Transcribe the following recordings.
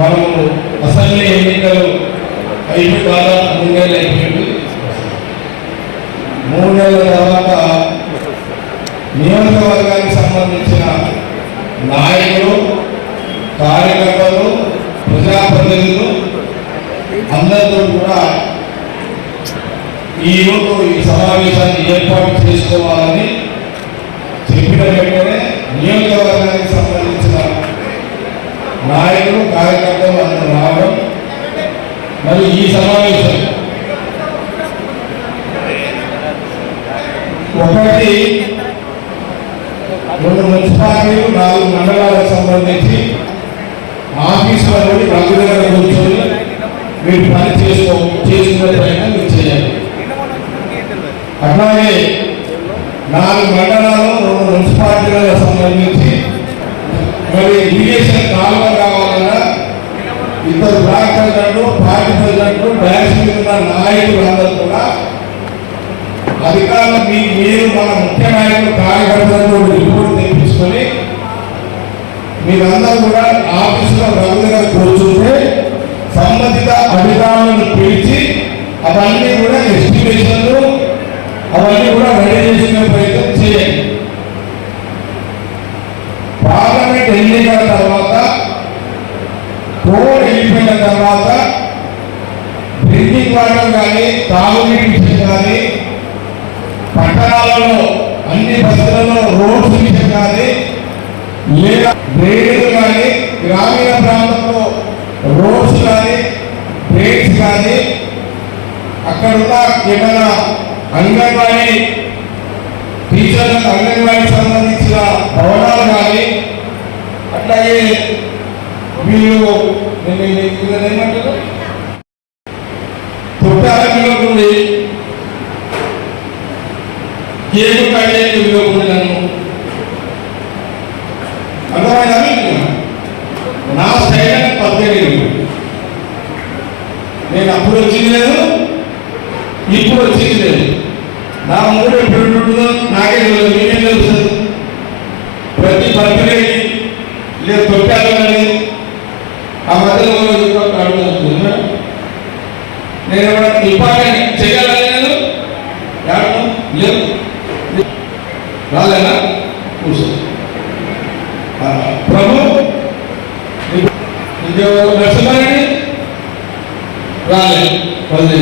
మనము అసెంబ్లీ ఎన్నికలు అయిపోయి దాదాపు 3 నెలలు అయిపోయింది. 3 నెలల తర్వాత నియోజకవర్గానికి సంబంధించిన నాయకులు, కార్యకర్తలు, ప్రజాప్రతినిధులు అందరితో కూడా ఈరోజు ఈ సమావేశాన్ని ఏర్పాటు చేసుకోవాలని చెప్పిన వెంటనే నియోజకవర్గానికి సంబంధించిన నాయకులు, కార్యకర్తలు అందరూ రావడం, మరి ఈ సమావేశం ఒకటి 2 మున్సిపాలిటీలు 4 మండలాలకు సంబంధించి ఆఫీసుల నుండి దగ్గర కూర్చొని మీరు పని చేసుకునే ప్రయత్నం మీరు చేయాలి. అట్లాగే 4 మండలాలు 2 మున్సిపాలిటీలకు సంబంధించి మరి ఇరిగేషన్ కాలువ కావాలన్నా 2 బ్లాక్ ప్రెసిడెంట్లు, పార్టీ ప్రెసిడెంట్లు, బ్యాంక్స్ మీద ఉన్న నాయకులందరూ కూడా అధికారులు మీరు మన ముఖ్య నాయకులు, కార్యకర్తలతో రిపోర్ట్ తెప్పించుకొని మీరందరూ కూడా ఆఫీసులో దగ్గర కూర్చుంటే సంబంధిత అధికారులను పిలిచి అవన్నీ కూడా ఎస్టిమేషన్లు అవన్నీ కూడా రెడీ చేసుకునే ప్రయత్నం చేయండి. పార్లమెంట్ ఎన్నికల తర్వాత, కోడ్ వెళ్ళిపోయిన తర్వాత డ్రింకింగ్ వాటర్ కానీ, తాగునీటి విషయం కానీ, పట్టణాలలో అన్ని బస్సులలో రోడ్స్ విషయం కానీ, లేదా డ్రైనేజ్ కానీ, గ్రామీణ ప్రాంతంలో రోడ్స్ కానీ, డ్రైన్స్ కానీ, అక్కడున్న ఏమైనా అంగన్వాడీ టీచర్లకు అంగన్వాడీకి సంబంధించిన భవనాలు కానీ, అట్లాగే మీరు ఏమంటారు తొట్టాలలోకి కేకు కట్టేకి నన్ను అర్థమైనా నా స్టైల్ పద్ధతి నేను అప్పుడు వచ్చింది లేదు, ఇప్పుడు వచ్చింది లేదు. నా మూడు ఎప్పుడు ఉంటుందో నాకే తెలియదు, మీకేం తెలుస్తుంది. ప్రతి బర్త్డే లేదు తొట్టాలని ఆ మధ్యలో అడుగుతుంది. నేను ఏమన్నా ఇంపార్టెంట్ చేయాలని లేదు లేదు రాలేనా కూర్చో ప్రభు నరసింహారెడ్డి రాలేదు పది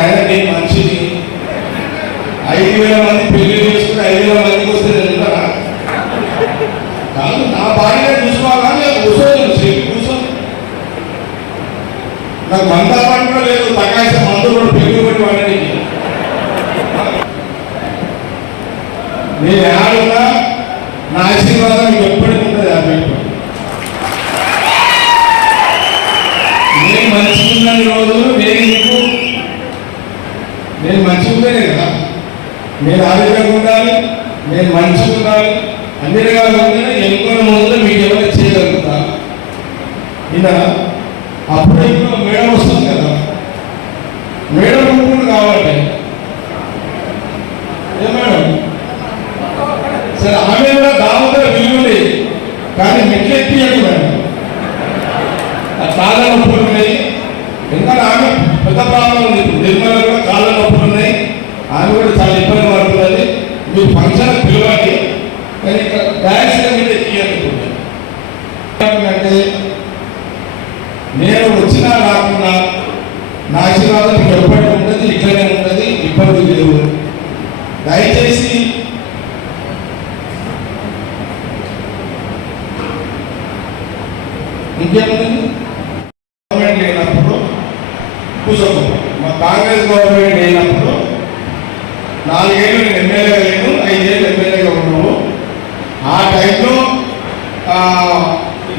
ఆయనకి మనిషిని 5,000 మంది పెళ్లి చేసుకుని 5,000 మందికి వస్తే వెళ్తారా కాదు. నా భార్య చూసుకోవాలని కూర్చోదు, కూర్చో. నాకు మంద పంట లేదు, తగ్గాల్సిన మందు కూడా పెళ్లి పడి వాడని నేను ఆడున్నా నా ఆశీర్వాదం మీకు ఎప్పటికీ ఉంటుంది. ఆ పెళ్లి నేను మంచిగా రోజులు నేను మంచిగా ఉంటేనే కదా, నేను ఆరోగ్యంగా ఉండాలి, నేను మంచిగా ఉండాలి, అన్ని రకాలుగా ఉంటేనే ఎక్కువ ముందు మీకు ఎవరు చేయగలుగుతా. ఇలా అప్పుడు ఇప్పుడు మేడం వస్తుంది కదా, మేడం కూడా కావాలి. ఏ మేడం సరే, ఆమె కూడా దామోదర విలువలే కానీ మెట్లు ఎక్కియాలి మేడం. కాళ్ళ నొప్పులు ఉన్నాయి, ఎందుకంటే ఆమె పెద్ద ప్రాబ్లం ఉంది. నిర్మల కూడా కాళ్ళ నొప్పులు ఉన్నాయి, ఆమె కూడా చాలా ఇబ్బంది పడుతున్నది. మీరు ఫంక్షన్ పిలవాలి కానీ ఇక్కడ డ్యాన్స్ మీద ఎక్కియాలనుకుంటుంది. అంటే నేను వచ్చినా రాకుండా నా ఆశీర్వాదం మీకు ఎప్పటికీ ఉంటుంది, ఇట్లనే ఉంటుంది, ఇబ్బంది లేవు. దయచేసి ఇంకేముంది గవర్నమెంట్ లేనప్పుడు కూర్చోకు. మా కాంగ్రెస్ గవర్నమెంట్ లేనప్పుడు 4 ఏళ్ళు నేను ఎమ్మెల్యేగా లేను, 5 ఏళ్ళు ఎమ్మెల్యేగా ఉన్నావు. ఆ టైంలో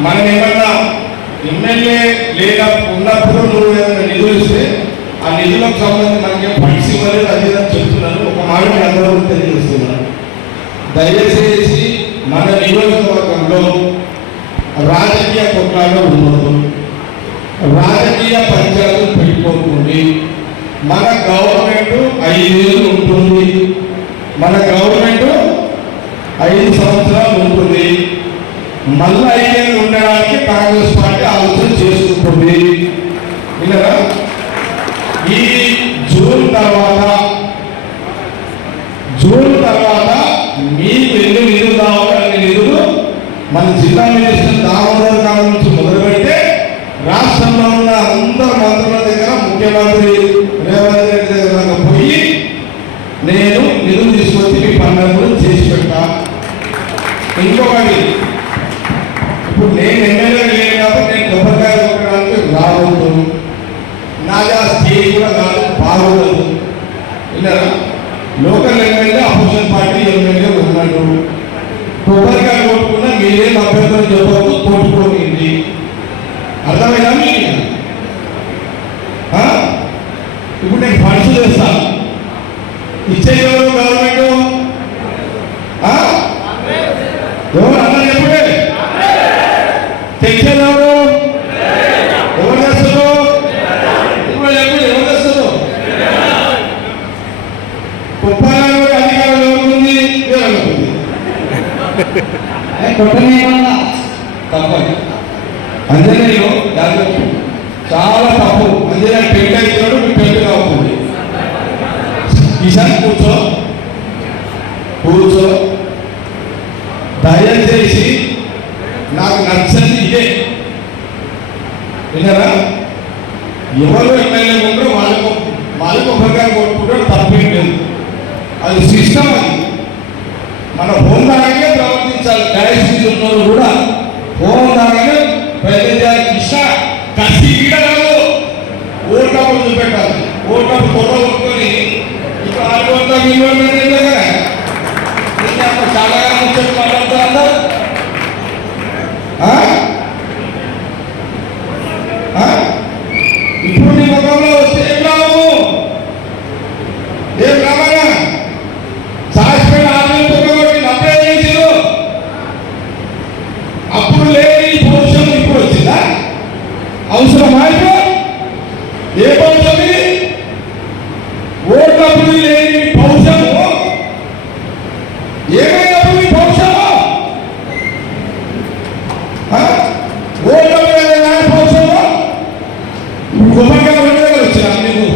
మనం ఏమన్నా ఎమ్మెల్యే ఉన్నప్పుడు నువ్వు ఏదైనా నిధులు ఇస్తే ఆ నిధులకు సంబంధించి మనకి ఫండ్స్ ఇవ్వలేదు, అది చెప్తున్నాను. ఒక మాట మీ అందరూ తెలియజేస్తున్నాను. దయచేసి మన నియోజకవర్గంలో రాజకీయ కొట్లాటలు ఉండదు, రాజకీయ పంచాయతీలు పెట్టుకోకుండా మన గవర్నమెంట్ 5 ఏళ్ళు ఉంటుంది, మన గవర్నమెంట్ 5 సంవత్సరాలు ఉంటుంది. మళ్ళీ 5 ఏళ్ళు ఉండడానికి కాంగ్రెస్ పార్టీ ఆలోచన చేసుకుంటుంది. విన్నారా? ఈ జూన్ తర్వాత మీకు ఎన్ని నిధులు కావాలో అన్ని నిధులు మన జిల్లా మినిస్టర్ దామోదర్ గారి నుంచి మొదలు పెడితే రాష్ట్రంలో ఉన్న అందరు మంత్రుల దగ్గర ముఖ్యమంత్రి రేవంత్ రెడ్డి దగ్గర పోయి నేను నిధులు తీసుకొచ్చి మీ పనులు చేసి పెట్టా. ఇంకొకటి, ఇప్పుడు నేను ఎమ్మెల్యే లేను కాబట్టి నేను కొబ్బరికాయ కొట్టడానికి రావద్దు, నాది ఆ స్టేజ్ కూడా కాదు, బాగోదు. విన్నారా? Local MLA opposition party MLA ఉన్నాడు, కొబ్బరికాయ కొట్టుకున్నా మీరేం అభ్యర్థులు చెప్పవద్దు, కొట్టుకోండి. అర్థమైనా మీకు? ఇప్పుడు నేను ఫండ్స్ చేస్తాను, ఇచ్చేది ఎవరు? గవర్నమెంట్. ఎవరు అన్నారు? ఎప్పుడే తెచ్చేది ఎవరు? ఎవరు చేస్తారు? ఇప్పుడు ఎప్పుడు ఎవరు చేస్తారు? కుప్పాలలో అధికారం ఎవరుంది? వేరనుకుంది. తప్పదు. అంజనేయులు దాంట్లో చాలా తప్పు. అంజనేయులు టెంట్ అవుతున్నాడు, మీకు టెంట్గా అవుతుంది. ఈసారి కూర్చో దయచేసి నాకు నచ్చంది ఇదే. విన్నారా? ఎవరు ఎమ్మెల్యే ఉంటారో వాళ్ళకు ఒకరిగా కొట్టుకుంటారు, తప్పేం లేదు. అది సిస్టమ్. అది మన హోందారాగే ప్రవర్తించాలి. డయాసిస్ ఉన్నవారు కూడా హోందారాగే ప్రజలకు కసి గీడలు ఓటప్పుడు చూపెట్టాలి. ఓటప్పుడు ఫోటో కొట్టుకొని ఇక్కడ ఆడుకుంటా చాలా ముచ్చట్లు మాట్లాడుతున్నారు. ఇప్పుడు నీ ముఖంలో వస్తే ఏం లాభము? ఏం రావాలా? సాక్షిపైన ఆలోచన నప్పే చేసారు. అప్పుడు లేని భవిష్యం ఇప్పుడు వచ్చిందా? అవసరమా? ఏ భవిష్యం ఇది? ఓట్లప్పుడు లేని భవిష్యము ఏమైనప్పుడు ఈ భవిష్యము ఓట్లప్పుడు లేని భవిష్యము గొప్పగా ఉండగా వచ్చిన మీకు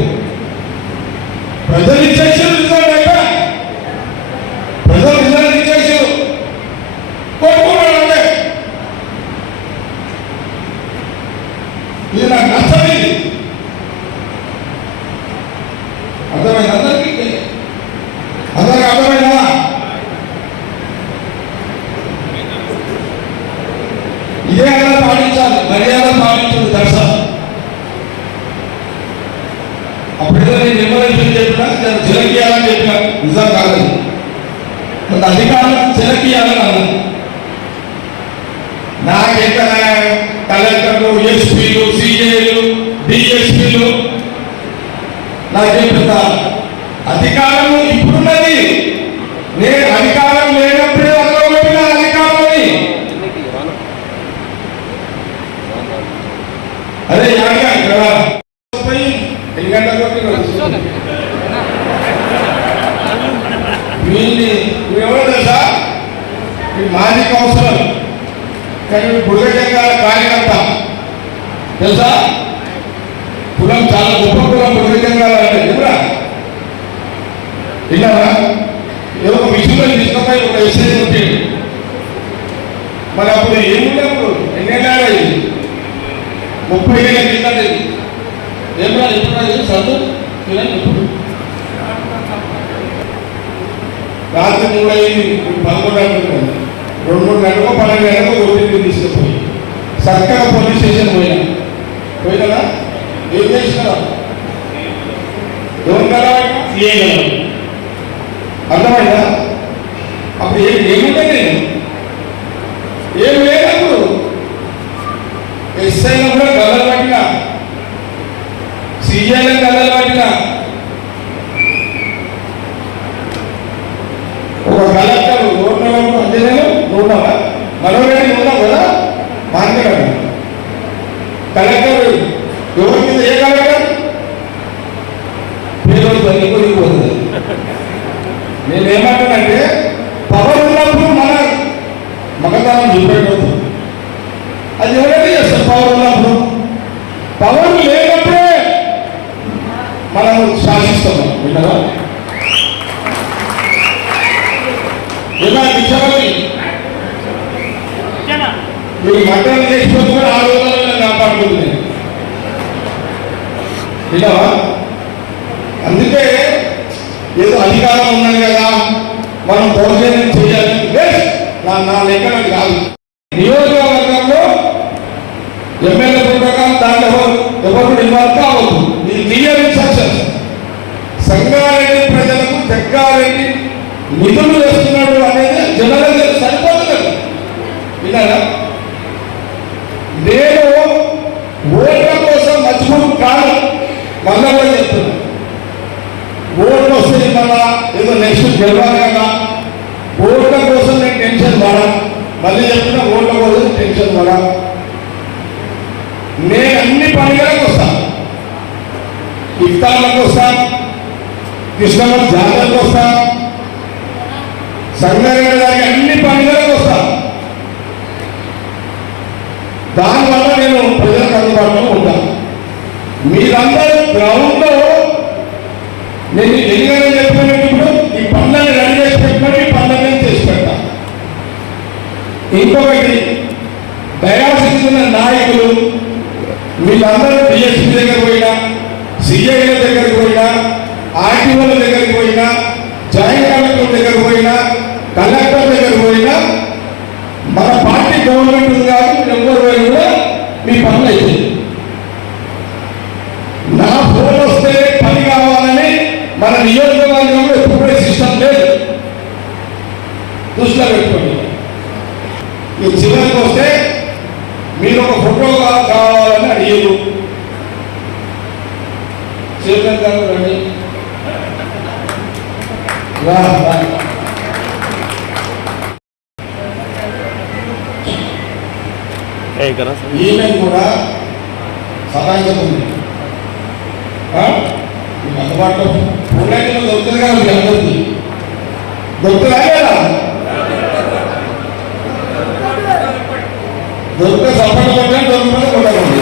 ప్రజలు ఇచ్చేసారు. రిజల్ట్ అయితే ప్రజలు రిజల్ట్ ఇచ్చేసారు. కొట్టుకున్నాడు అంటే ఇది నాకు నచ్చదు. అర్థమైంది? అందరికీ అర్థమైందా? ఇదే అలా పాటించాలి, మర్యాద పాటించదు దర్శనం. అప్పుడేదో నేను నిర్మలేశ్వరం చెప్పినా చిలకీయాలని చెప్పిన నిజం కాదు. కొంత అధికారులకు చిలకీయాలని అన్నాను. నాకెక్కడ కలెక్టర్లు, ఎస్పీలు, సిఐలు, డిఎస్పీలు నాకేం పెద్ద అధికారము ఇప్పుడున్నది. నేను అధికారం లేనప్పుడే అనుకోబట్టిన అధికారాన్ని అదే ఇక్కడ ఎన్ని గంటలకు ఎవరో తెలుసా? మీ మాజీ కౌన్సిలర్ కానీ బుర్గజంగాల కార్యకర్త తెలుసా? కులం చాలా గొప్ప కులం బుర్గజంగాల అంటే ఎవరా? విన్నారా? ఏదో ఒక విషయంలో తీసుకుపోయి ఒక విషయం ఉంటుంది. మరి అప్పుడు ఏమున్నప్పుడు ఎన్నేళ్ళ 30 ఏళ్ళ కింద ఏమన్నా ఎప్పుడు చదువు ఎప్పుడు రాత్రి 3 అయింది, 11 అంటున్నాను. 2-3 గంటలకు 12 గంటలకు ఓటీపీ తీసుకుపోయి చక్కగా పోలీస్ స్టేషన్ పోయినా ఏం చేసినా ఎవరు కదా చేయగలరు. అర్థమైందా? అప్పుడు ఏముంటే నేను ఏం లేనప్పుడు ఎస్ఐలో కూడా గదలు పట్టినా, సిఐలో గదలు పట్టినా, ఒక కలెక్టర్ ఓట్లకు అంజనేయులు ఉన్నావా? మనోరెడ్డి ఉన్నావు కదా? మాట్లాడారు కలెక్టర్ ఎవరి మీద ఏ కలెక్టర్ నేనేమంటానంటే పవర్ ఉన్నప్పుడు మన మగతనం చూపెట్టదు. అది ఎవరైతే చేస్తారు పవర్ ఉన్నప్పుడు. పవర్ లేనప్పుడే మనం శాసిస్తున్నాం. విన్నారా? ఇలా దిశమని మీరు మటన్ చేసిపోతే కూడా 6 రోజుల్లో కాపాడుతుంది. విన్నావా? అందుకే ఏదో అధికారం ఉన్నది కదా మనం దౌర్జన్యం చేయాలి నా లెక్కన కాదు. నియోజకవర్గంలో ఎమ్మెల్యే ప్రోటోకాల్ దాంట్లో ఎవరు ఇన్వాల్వ్ కావద్దు. ఇది క్లియర్ ఇన్స్ట్రక్షన్స్. సంగారెడ్డి ప్రజలకు జగ్గారెడ్డి నిధులు వేస్తున్నాడు అనేది జనరల్ సరిపోతుంది. విన్నారా? నేను ఓట్ల కోసం మజ్బూర్ కాదు. మళ్ళా కూడా చెప్తున్నా, ఓట్లు వస్తే మళ్ళా ఏదో నెక్స్ట్ గెలవాలి కదా, ఓట్ల కోసం నేను టెన్షన్ పడా. మళ్ళీ చెప్తున్నా, ఓట్ల కోసం టెన్షన్ పడా. నేను అన్ని పండుగలకు వస్తాను. ఇఫ్తార్లకు వస్తాను, కృష్ణమ్మ జాతరకు వస్తాను, సంగారెడ్డి దానికి అన్ని పండుగలకు వస్తాను. దానివల్ల నేను ప్రజలకు అందుబాటులో ఉంటాను. మీరందరూ గ్రౌండ్లో నేను ఎన్నికలు చెప్పినప్పుడు ఈ పనులను రెడీ చేసి పెట్టినట్టు ఈ పనులను చేసి పెడతా. ఇంకొకటి, దయాశిస్తున్న నాయకులు వీళ్ళందరూ డిఎస్పీ దగ్గర పోయినా, సిఐల దగ్గరికి పోయినా, ఆర్టీఓల దగ్గరికి పోయినా, జాయింట్ కలెక్టర్ దగ్గర పోయినా, కలెక్టర్ దగ్గర పోయినా, మన పార్టీ గవర్నమెంట్ కాదు ఎవరు పోయినా కూడా మీ పనులు అయితే నా ఫోన్ వస్తే పని కావాలని మన నియోజకవర్గంలో ఎప్పుడే సిస్టమ్ లేదు. దృష్టిలో పెట్టుకోండి. ఈ చివరికి వస్తే మీరు ఒక ఫోటో కావాలని అడిగారు. చేతులు గారు రండి. ఈమె కూడా సహాయించకుంది. అందుబాటులో పూర్ణంగా దొరుకుతుంది కదా మీ అందరికీ. దొరుకుతుందా లేదా? దొరికితే సపోర్ట్ కొట్టాలి, దొరకకపోతే కొట్టకండి.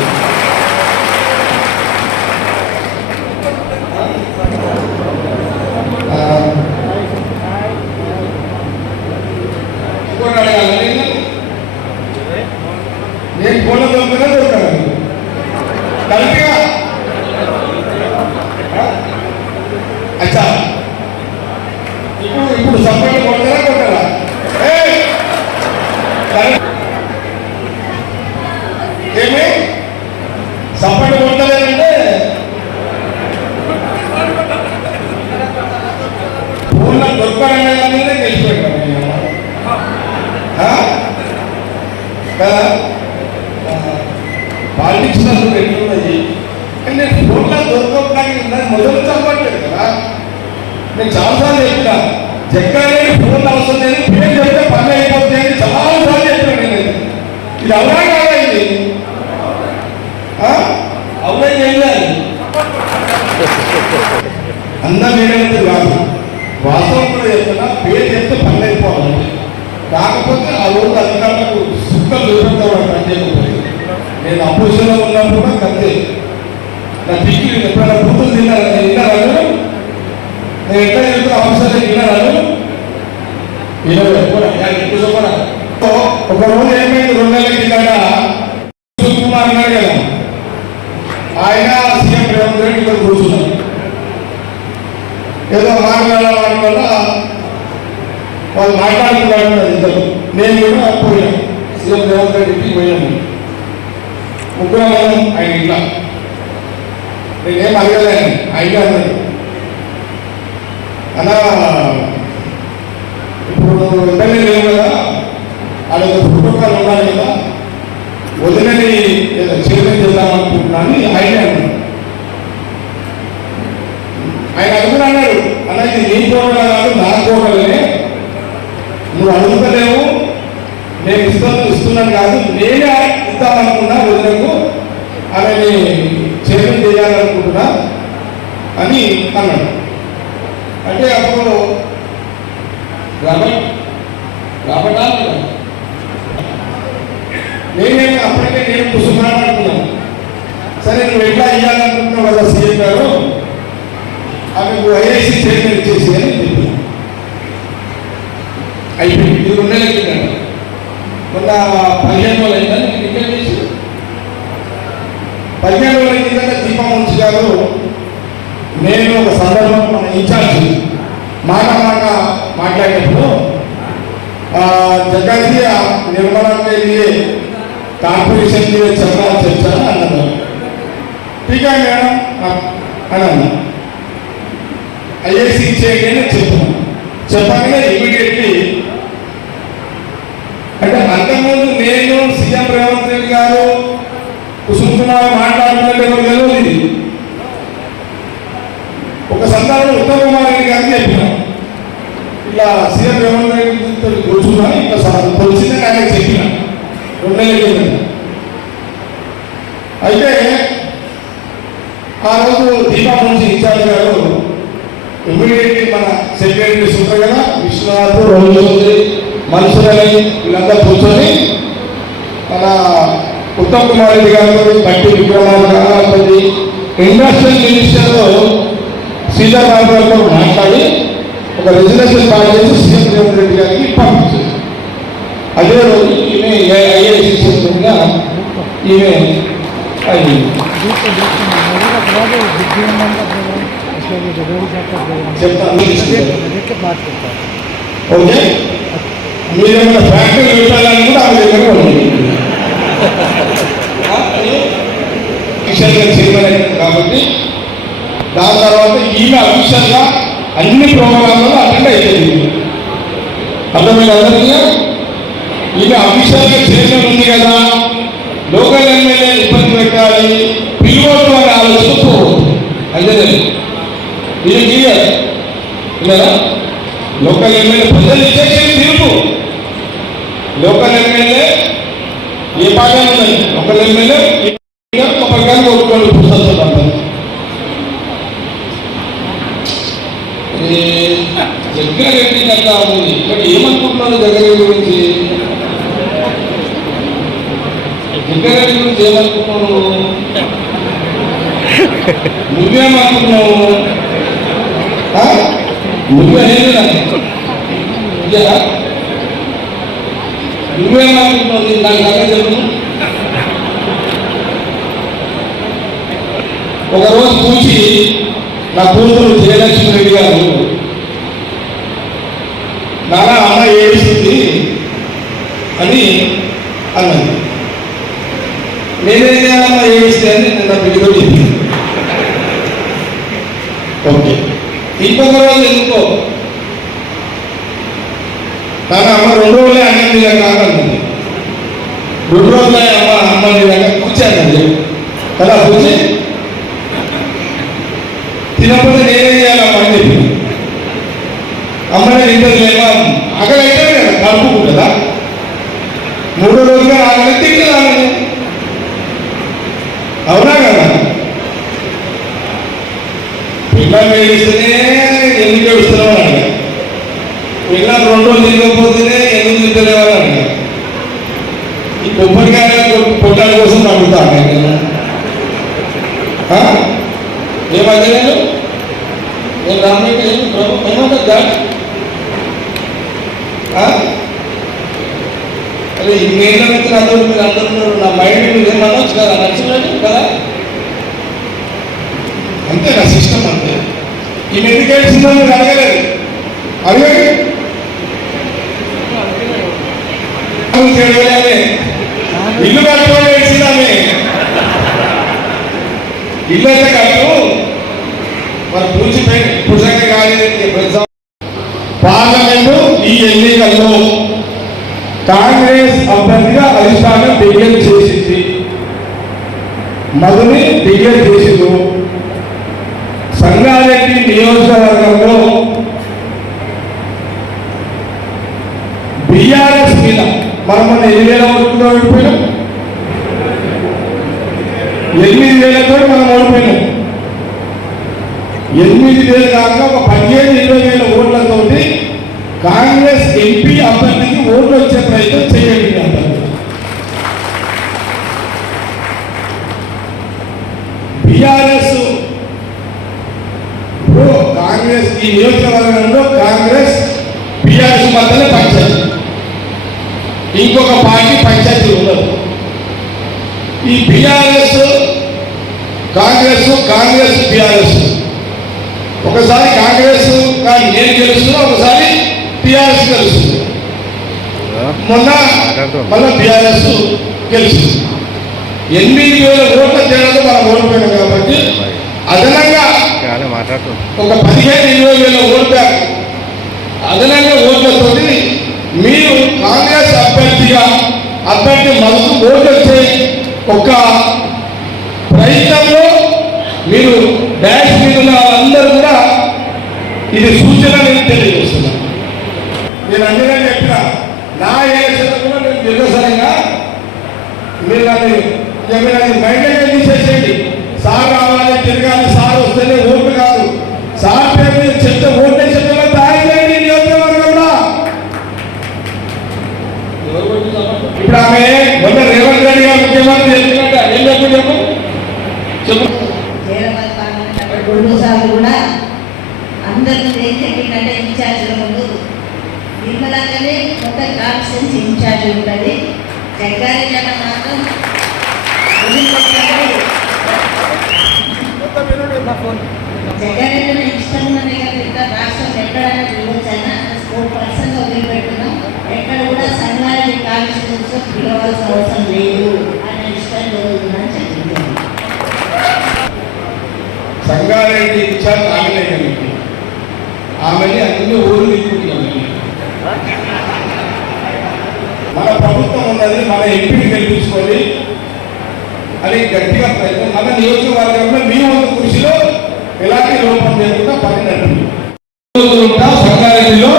ఇంకోటి అడగాలి, నేను ఫోన్లో దొరుకుతున్నా దొరకాలి కరెక్ట్గా. అచ్చా, ఇప్పుడు సపోర్ట్ కొట్టారా కొట్టారా? ఏమి సపోర్ట్ కొట్టలేదంటే ఫోన్లో దొరకాలనే గెలిచిపెట్టాను కదా. పాలిటిక్స్ అసలు ఎట్లున్నది కానీ నేను ఫోన్లో దొరకడానికి మొదలు చెప్పట్లేదు కదా. నేను చాలాసార్లు చెప్పిన జగ్గారెడ్డి ఫోన్లు అవసరం లేదు, పేరు చెప్తే పని అయిపోతుంది అని చాలాసార్లు చెప్పాను. నేను ఇది అవునా కాదా? ఇది అవునా చేయాలి. అందరూ నేనైతే కాదు, వాస్తవం కూడా చెప్తున్నా. పేరు చెప్తే పని అయిపోవాలి. కాకపోతే ఆ రోజు అధికారులకు సుక్కలు దూరంగా పని చేయకపోయింది. నేను అపోజిషన్లో ఉన్నప్పుడు కూడా కత్తే నా దిక్కు ఎప్పుడైనా బూతులు విన్నాను. నేను ఎట్లా చెప్తున్నా అవసరం విన్నాను. ఒక రోజు ఏమైంది, 2 నెలల కిందట కుమార్ అన్నాడు కదా, ఆయన సీఎం రేవంత్ రెడ్డి ఇక్కడ కూర్చున్నాడు. ఏదో మాట్లాడడం వల్ల వాళ్ళు మాట్లాడుకున్నాడు ఇద్దరు. నేను కూడా పోయాను, సీఎం రేవంత్ రెడ్డికి పోయాను. ముగ్గురం ఆయన ఇట్లా నేనేం అడగలేను. ఆయన అన్నాడు, అలా ఇప్పుడు నువ్వు ఎమ్మెల్యే లేవు కదా, అదొక ప్రోటోకాల్ ఉండాలి కదా, వదిలేని చైర్మన్ చేద్దామనుకుంటున్నాను ఆయన అన్నాడు. ఆయన అనుకుని అన్నాడు, అన్నది నీ కోటలు కాదు నా కోటలనే, నువ్వు అడుగుతలేవు, నేను ఇస్తున్నాను కాదు, నేనే ఇద్దామనుకున్నా వదిలకు, ఆమెని చైర్మన్ చేయాలనుకుంటున్నా అని అన్నాడు. అంటే అప్పుడు ఇవ్వాలనుకుంటున్నావు కదా సీఎం గారు, ఆమెకు ఐఏసీ చైర్మన్ ఇచ్చేసి అని చెప్పాను. అయిపోయింది. ఇది 2 నెలల కింద. మొన్న 15 రోజులు అయిందని టికెట్ చేసి 15 రోజుల కింద దీపముంచి గారు నేను ఒక సందర్భం మన ఇన్ఛార్జ్ మాట్లాడినప్పుడు జగన్జీ निर्मला के लिए कॉर्पोरेशन के लिए चलना चर्चा अन्न ठीक है मैडम अन्न ఐఏసీ చేయగానే చెప్పగానే ఇమీడియట్లీ అంటే అంతకుముందు నేను సీఎం రేవంత్ రెడ్డి గారు కుసుమ్ కుమార్ మాట్లాడుతున్నట్టు ఇది ఒక సందర్భంలో ఉత్తమ్ కుమార్ రెడ్డి గారికి చెప్పినాం ఇలా సీఎం రేవంత్ రెడ్డితో కూర్చున్నా ఇంకా తెలిసిందే ఆయన చెప్పిన 2 నెలల కింద. అయితే ఆ రోజు దీపా నుంచి ఇన్ఛార్జ్ గారు ఇమీడియట్లీ మన సెక్రటరీస్ ఉంటారు కదా విశ్వనాథ్ రోజు మనుషులని వీళ్ళంతా కూర్చొని మన ఉత్తమ్ కుమార్ రెడ్డి గారు బట్టి విక్రమార్క ఇండస్ట్రియల్ మినిస్టర్ సీతారాం గారితో మాట్లాడి ఒక residential college CM Revanth Reddy గారికి పంపించారు. అదే రోజు ఈమె ఐఏఎస్ చైర్మన్గా ఈమె అయింది. ఓకే, మీరేమైనా ఫ్యాక్టరీ పెట్టాలని కూడా ఆమె దగ్గర ఉంది. అఫీషియల్గా చైర్మన్ కాబట్టి దాని తర్వాత ఈమె అఫీషియల్గా అన్ని ప్రోగ్రాంలలో అటెండ్ అయిపోయింది. అర్థమైన అందరికీ ఈమె అఫీషియల్గా చైర్మన్ ఉంది కదా, లోకల్ ఎమ్మెల్యే ఇబ్బంది పెట్టాలి పిలువద్దు అనే ఆలోచన పోవద్దు. అయితే ఇది క్లియర్ లేదా? లోకల్ ఎమ్మెల్యే ప్రజలు ఇచ్చేసేది తీర్పు. లోకల్ ఎమ్మెల్యే ఏ పార్టీ ఉందండి, లోకల్ ఎమ్మెల్యే ఒకరికాన్ని కొట్టుకోండి పుస్తకాలు. జగ్గారెడ్డి అట్లా ఉంది. ఇక్కడ ఏమనుకుంటున్నారు జగ్గారెడ్డి గురించి? జగ్గారెడ్డి గురించి ఏమనుకుంటున్నావు? నువ్వేమనుకున్నావు? నువ్వేమనుకుంటున్నావు? దాని కథ చెప్పు. ఒకరోజు కూర్చి నా కూతురు జయలక్ష్మి రెడ్డి గారు నాన్న అమ్మ ఏడుస్తుంది అని అన్నది. నేనేం చేయాలమ్మా ఏడిస్తే అని నేను నా బిడ్డతో చెప్పాను. ఓకే, ఇంకొక రోజు ఎందుకో నాన్న అమ్మ 2 రోజులే అన్నం తినక కాదన్నది. 2 రోజులే అమ్మ తినక కూర్చానండి కదా. కూర్చి తినకపోతే నేనేం చేయాలమ్మా అని చెప్పి అమ్మనే తింటలేమా అక్కడ అయితే కదా కడుపు కదా. 3 రోజులుగా రాగానే తింటాను. అవునా కదా? పిల్లలు ఏడిస్తేనే ఎందుకు ఏడుస్తున్నావు అని అడిగా. పిల్లలు 2 రోజులు తినకపోతేనే ఎందుకు తింటలేవని అడిగా. ఈ కొబ్బరికాయ పొట్టాల కోసం అడుగుతాను. ఏమైతే నేను రామయ్య ఏమంటా అదే ఇంకేళ్ళ మిత్రులు అందరూ మీరు అందరూ నా మైండ్ మీరు ఏమనొచ్చు కదా, నచ్చినట్టు కదా. అంతే నా సిస్టమ్ అంతే. ఈమె ఎందుకు ఏడ్చిందో మీరు అడగలేదు. అడగండి. ఇల్లు కట్టుకొని ఏడ్చిందామే. ఇల్లు అయితే కట్టు మరి పూజగా కాలేదు. పార్లమెంటు ఈ ఎన్నికల్లో కాంగ్రెస్ అభ్యర్థిగా అధిష్టానం డిక్లేర్ చేసింది. మధుని డిక్లేర్ చేసింది. సంగారెడ్డి నియోజకవర్గంలో బీఆర్ఎస్ మీద మనం 8,000 ఓట్లతో ఓడిపోయినాం. 8,000తో మనం ఓడిపోయినాం. 8,000 కాక ఒక 15,000-20,000 ఓట్లతోటి కాంగ్రెస్ ఎంపీ అభ్యర్థికి ఓట్లు వచ్చే ప్రయత్నం చేయండి. అభ్యర్థి టిఆర్ఎస్ కాంగ్రెస్ ఈ నియోజకవర్గంలో కాంగ్రెస్ టిఆర్ఎస్ మధ్యలో పంచాయతీ, ఇంకొక పార్టీ పంచాయతీ ఉండదు. ఈ టిఆర్ఎస్ కాంగ్రెస్ కాంగ్రెస్ టిఆర్ఎస్ ఒకసారి కాంగ్రెస్ కానీ నేను గెలుస్తున్నా, ఒకసారి టిఆర్ఎస్ గెలుస్తుంది. మొన్న మళ్ళీ టిఆర్ఎస్ గెలుస్తుంది. 8,000 ఓట్ల తేడాలో మనం ఓడిపోయినాం కాబట్టి అదనంగా ఒక 15-20 వేల ఓట్ల అదనంగా ఓట్లతోటి మీరు కాంగ్రెస్ అభ్యర్థి మనకు ఓటు వచ్చే ఒక ప్రయత్నంలో మీరు డాష్ మీద ఉన్న వాళ్ళందరూ కూడా ఇది సూచన నేను తెలియజేస్తున్నాను. నేను అందుకని చెప్పిన నా ఎలక్షన్లో కూడా నేను దీర్ఘసరంగా మీరు నన్ను బయటగా తీసేసేయండి. సార్ రావాలి, తిరగాలి, సార్ వస్తేనే ఓట్లు కాదు, సార్ పేరు మీద చెప్తే ఓటే చెప్పేలా తయారు చేయండి నియోజకవర్గంలో. ఇప్పుడు ఆమె మొన్న రేవంత్ రెడ్డి గారు ముఖ్యమంత్రి చెప్పినట్ట ఏం చెప్పు చెప్పు కూడా అందరినీ ఏం చెప్పిందంటే ఇన్ఛార్జ్ల ముందు నిర్మలంగానే కొత్త కాన్స్టిట్యూన్సీ ఇన్ఛార్జ్ ఉంటుంది. జగ్గారెడ్డి జన మాత్రం జగ్గారెడ్డి ఇష్టం ఉన్నదే కదా, రాష్ట్రం ఎక్కడైనా తిరగొచ్చైనా 4% వదిలిపెట్టున్నాం. ఎక్కడ కూడా సంగారెడ్డి కాన్స్టిట్యూన్సీ పిలవాల్సిన అవసరం లేదు అనే ఇష్టం జరుగుతుందని చెప్పింది. సంగారెడ్డి ఇన్ఛార్జ్ ఆమెని అన్ని ఊరు తీసుకుంటున్నాం. మన ప్రభుత్వం ఉన్నది, మన ఎంపీని గెలిపించుకొని అని గట్టిగా ప్రయత్నం మన నియోజకవర్గంలో మీ వంతు కృషిలో ఎలాంటి లోపం లేకుండా పని సంగారెడ్డిలో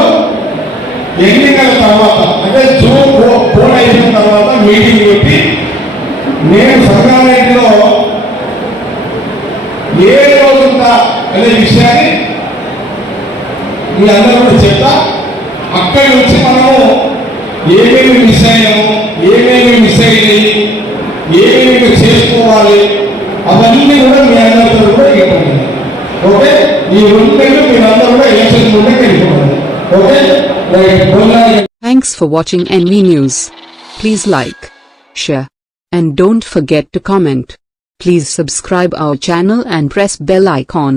ఎన్నికల తర్వాత అంటే జూన్ 4 అయిన తర్వాత మీటింగ్ పెట్టి నేను సంగారెడ్డిలో ఏ రోజుందా అనే విషయాన్ని మీ అందరూ కూడా చెప్తా. అక్కడి నుంచి మనము ఏమేమి మిస్ అయ్యాము, ఏమేమి మిస్ అయినాయి, ఏమేమి చేసుకోవాలి అవన్నీ కూడా మీ అందరితో కూడా ఇవ్వండి. ఓకే, ఈ 2 నెలలు మీరందరూ కూడా ఎలక్షన్ ముందే వెళ్ళిపోవాలి. Okay, Thanks for watching NV News. Please like, share, and don't forget to comment. Please subscribe our channel and press bell icon.